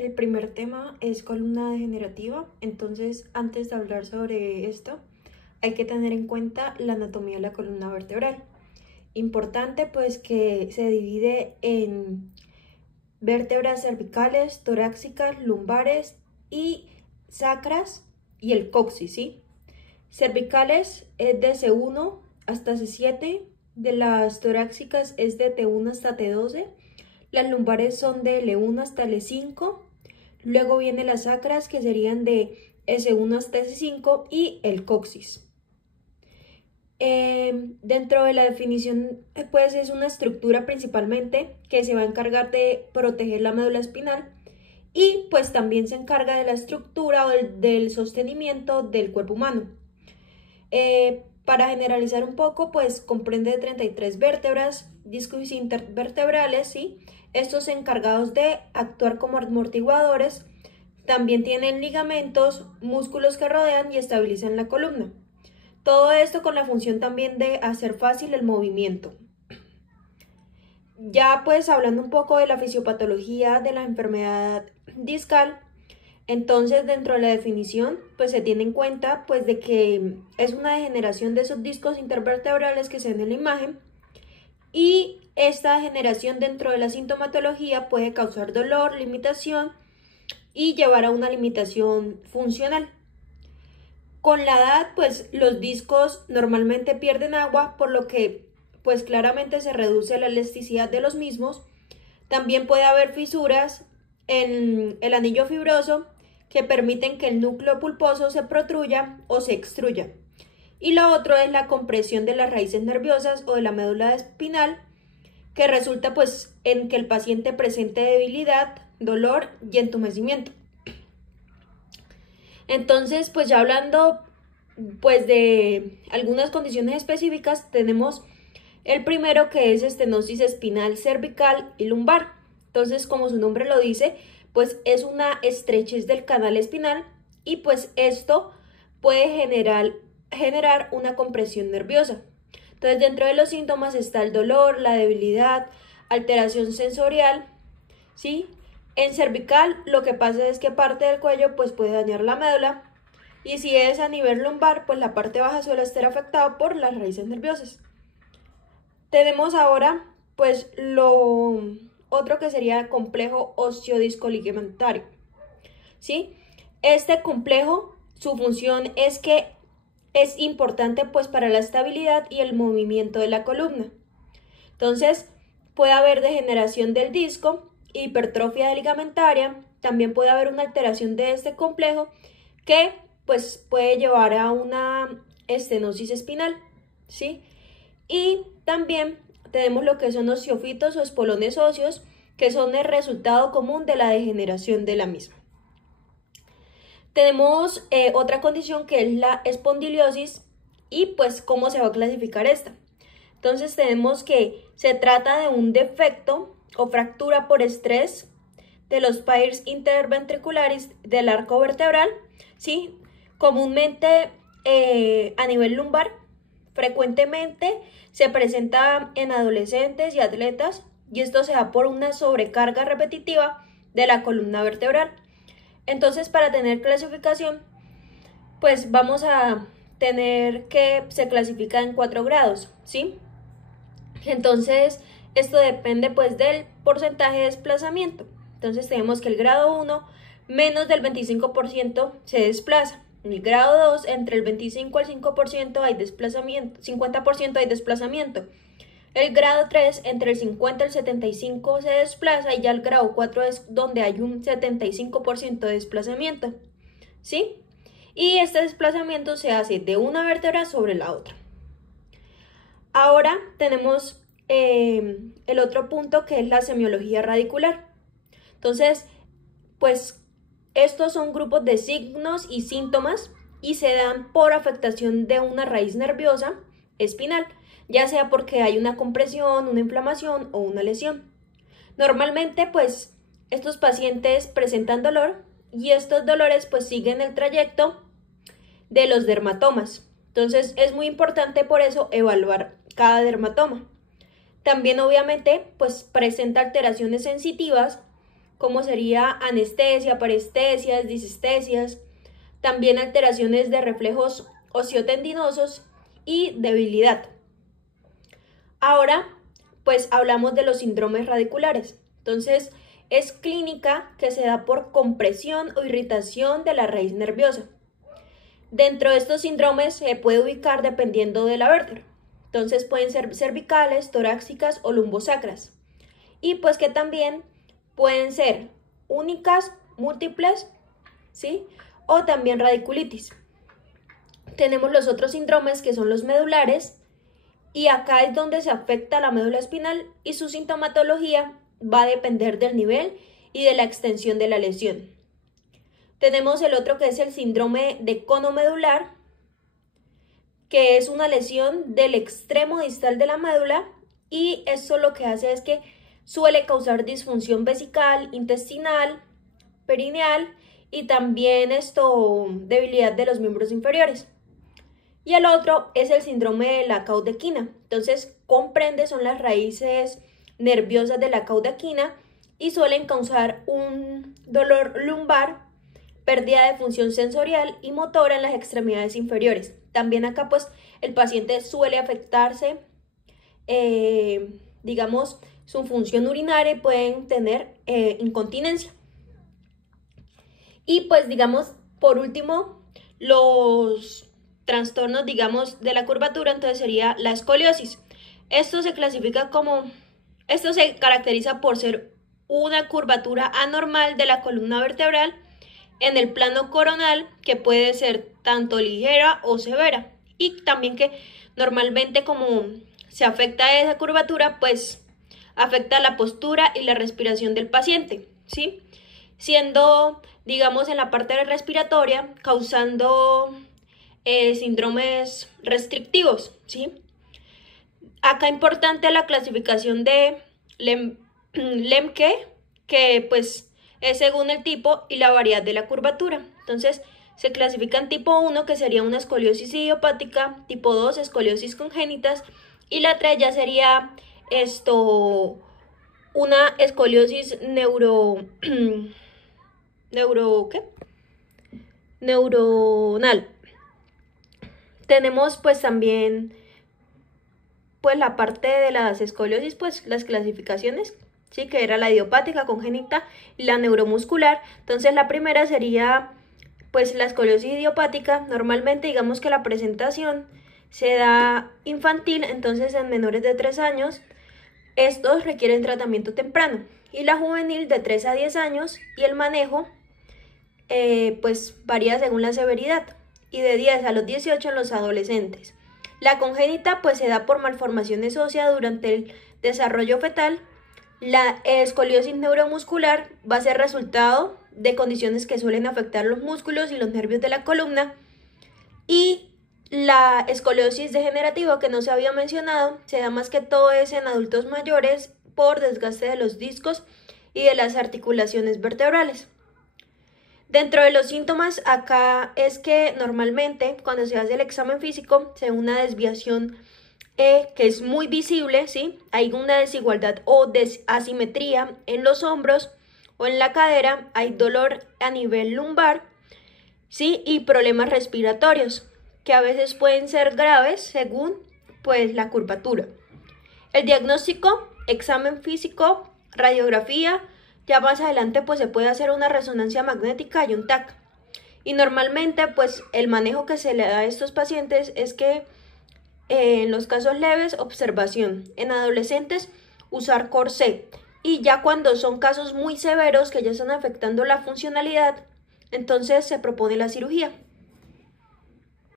El primer tema es columna degenerativa, entonces antes de hablar sobre esto hay que tener en cuenta la anatomía de la columna vertebral. Importante pues que se divide en vértebras cervicales, torácicas, lumbares y sacras y el coxis, ¿sí? Cervicales es de C1 hasta C7, de las torácicas es de T1 hasta T12, las lumbares son de L1 hasta L5, luego vienen las sacras que serían de S1 hasta S5 y el coxis. Dentro de la definición, pues es una estructura principalmente que se va a encargar de proteger la médula espinal y pues también se encarga de la estructura o del sostenimiento del cuerpo humano. Para generalizar un poco, pues comprende 33 vértebras, discos intervertebrales, ¿sí? Estos encargados de actuar como amortiguadores. También tienen ligamentos, músculos que rodean y estabilizan la columna. Todo esto con la función también de hacer fácil el movimiento. Ya pues hablando un poco de la fisiopatología de la enfermedad discal, entonces dentro de la definición pues se tiene en cuenta pues de que es una degeneración de esos discos intervertebrales que se ven en la imagen, y esta degeneración dentro de la sintomatología puede causar dolor, limitación y llevar a una limitación funcional. Con la edad, pues los discos normalmente pierden agua, por lo que pues claramente se reduce la elasticidad de los mismos. También puede haber fisuras en el anillo fibroso que permiten que el núcleo pulposo se protruya o se extruya. Y lo otro es la compresión de las raíces nerviosas o de la médula espinal, que resulta pues en que el paciente presente debilidad, dolor y entumecimiento. Entonces, pues ya hablando pues de algunas condiciones específicas, tenemos el primero, que es estenosis espinal cervical y lumbar. Entonces, como su nombre lo dice, pues es una estrechez del canal espinal y pues esto puede generar una compresión nerviosa. Entonces, dentro de los síntomas está el dolor, la debilidad, alteración sensorial, ¿sí? En cervical lo que pasa es que parte del cuello pues puede dañar la médula, y si es a nivel lumbar pues la parte baja suele estar afectada por las raíces nerviosas. Tenemos ahora pues lo otro, que sería complejo osteodiscoligamentario, ¿sí? Este complejo, su función es que es importante pues para la estabilidad y el movimiento de la columna. Entonces puede haber degeneración del disco, hipertrofia ligamentaria, también puede haber una alteración de este complejo que pues puede llevar a una estenosis espinal, ¿sí? Y también tenemos lo que son osteofitos o espolones óseos, que son el resultado común de la degeneración de la misma. Tenemos otra condición que es la espondiliosis, y pues cómo se va a clasificar esta. Entonces tenemos que se trata de un defecto o fractura por estrés de los pairs interventriculares del arco vertebral, ¿sí? Comúnmente a nivel lumbar. Frecuentemente se presenta en adolescentes y atletas, y esto se da por una sobrecarga repetitiva de la columna vertebral. Entonces, para tener clasificación, pues vamos a tener que se clasifica en 4 grados, ¿sí? Entonces, esto depende pues del porcentaje de desplazamiento. Entonces, tenemos que el grado 1, menos del 25% se desplaza. En el grado 2, entre el 25 al 5% hay desplazamiento, 50% hay desplazamiento. El grado 3, entre el 50 al 75 se desplaza, y ya el grado 4 es donde hay un 75% de desplazamiento, ¿sí? Y este desplazamiento se hace de una vértebra sobre la otra. Ahora tenemos el otro punto, que es la semiología radicular. Entonces, pues estos son grupos de signos y síntomas y se dan por afectación de una raíz nerviosa espinal, ya sea porque hay una compresión, una inflamación o una lesión. Normalmente, pues estos pacientes presentan dolor, y estos dolores pues siguen el trayecto de los dermatomas. Entonces es muy importante por eso evaluar cada dermatoma. También obviamente pues presenta alteraciones sensitivas como sería anestesia, parestesias, disestesias, también alteraciones de reflejos osteotendinosos y debilidad. Ahora, pues hablamos de los síndromes radiculares. Entonces, es clínica que se da por compresión o irritación de la raíz nerviosa. Dentro de estos síndromes se puede ubicar dependiendo de la vértebra. Entonces pueden ser cervicales, torácicas o lumbosacras. Y pues que también pueden ser únicas, múltiples, ¿sí? O también radiculitis. Tenemos los otros síndromes que son los medulares, y acá es donde se afecta la médula espinal y su sintomatología va a depender del nivel y de la extensión de la lesión. Tenemos el otro que es el síndrome de cono medular, que es una lesión del extremo distal de la médula, y esto lo que hace es que suele causar disfunción vesical, intestinal, perineal y también debilidad de los miembros inferiores. Y el otro es el síndrome de la cauda equina. Entonces comprende, son las raíces nerviosas de la cauda equina y suelen causar un dolor lumbar, pérdida de función sensorial y motora en las extremidades inferiores. También acá pues el paciente suele afectarse, digamos, su función urinaria, y pueden tener incontinencia. Y pues digamos, por último, los trastornos, digamos, de la curvatura, entonces sería la escoliosis. Esto se caracteriza por ser una curvatura anormal de la columna vertebral en el plano coronal, que puede ser tanto ligera o severa, y también que normalmente como se afecta esa curvatura, pues afecta la postura y la respiración del paciente, ¿sí? Siendo, digamos, en la parte respiratoria, causando síndromes restrictivos, ¿sí? Acá importante la clasificación de Lemke, que pues es según el tipo y la variedad de la curvatura. Entonces, se clasifican tipo 1, que sería una escoliosis idiopática, tipo 2, escoliosis congénitas, y la 3 ya sería una escoliosis neuronal. Tenemos pues también pues la parte de las escoliosis, pues las clasificaciones, ¿sí? Que era la idiopática, congénita y la neuromuscular. Entonces la primera sería pues la escoliosis idiopática. Normalmente digamos que la presentación se da infantil, entonces en menores de 3 años. Estos requieren tratamiento temprano. Y la juvenil de 3 a 10 años, y el manejo pues varía según la severidad, y de 10 a los 18 en los adolescentes. La congénita pues se da por malformaciones óseas durante el desarrollo fetal. La escoliosis neuromuscular va a ser resultado de condiciones que suelen afectar los músculos y los nervios de la columna. Y la escoliosis degenerativa, que no se había mencionado, se da más que todo es en adultos mayores por desgaste de los discos y de las articulaciones vertebrales. Dentro de los síntomas acá es que normalmente cuando se hace el examen físico se ve una desviación que es muy visible, ¿sí? Hay una desigualdad o asimetría en los hombros o en la cadera, hay dolor a nivel lumbar, ¿sí? Y problemas respiratorios, que a veces pueden ser graves según pues la curvatura. El diagnóstico, examen físico, radiografía. Ya más adelante pues se puede hacer una resonancia magnética y un TAC. Y normalmente pues el manejo que se le da a estos pacientes es que en los casos leves, observación. En adolescentes, usar corsé. Y ya cuando son casos muy severos que ya están afectando la funcionalidad, entonces se propone la cirugía.